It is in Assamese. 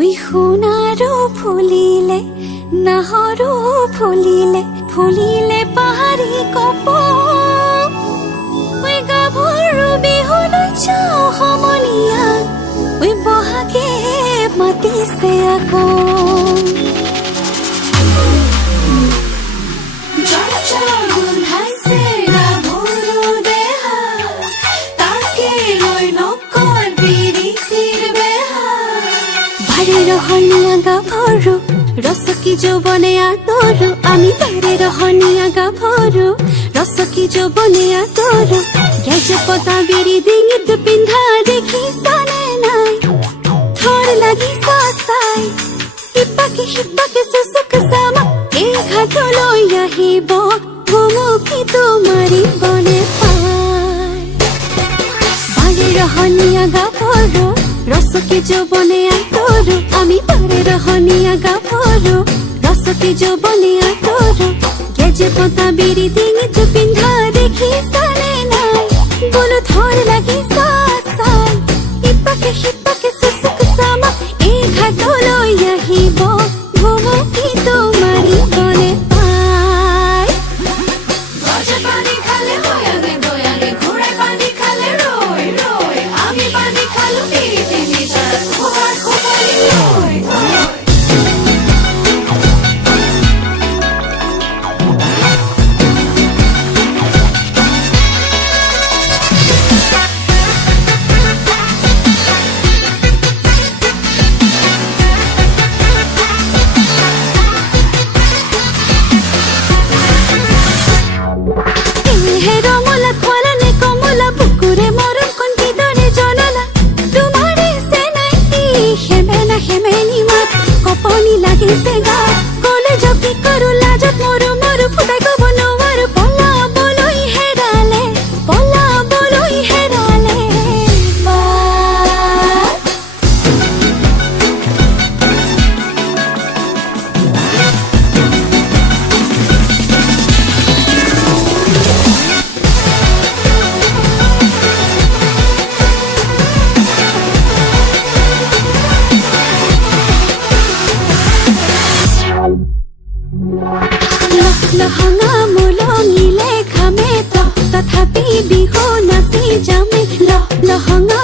সোণাৰো ফুলিলে নাহৰো ফুলিলে ফুলিলে পাহাৰী কপৌ গাভৰু বিহুলৈ যাওঁ সমনীয়া বহাগে মাতিছে আকৌ ৰহনীয়া গাভৰু ৰসকি যৌৱনে আদৰো আমি তাৰে ৰহনীয়া গাভৰু ৰসকি যৌৱনে আদৰো গেজে পতা বিৰি ডিঙিত পিন্ধা দেখিছানে নাই থৰ লাগিছা চাই সিপাকে চুচুক চামা এই ঘাটলৈ আহিব ভুমুকি তোমাৰিবনে পাই বাৰে ৰহনীয়া গাভৰু ৰসকি যৌৱনে আদৰো আমি তাৰে ৰহনীয়া গাভৰু ৰসকি যৌৱনে আদৰো গেজে পতা বিৰি ডিঙিত পিন্ধা দেখিছানে নাই বোলো থৰ লাগিছা চাই সিপাকে চুচুক চামা এই ঘাটলৈ আহিব ভুমুকি তোমাৰিবনে পাই গজে পানী খালে হয়াগে দয়াগে ঘোঁৰাই পানী খালে ৰৈ ৰৈ আমি পানী খালো লাগিছে গা কলেজ কি কৰো লাজত মৰো ফুটাই কব নোৱাৰো পলাবলৈ হেৰালে লহঙা মোলঙিলে ঘামে তথাপি বিহু নাচি যামে লহঙা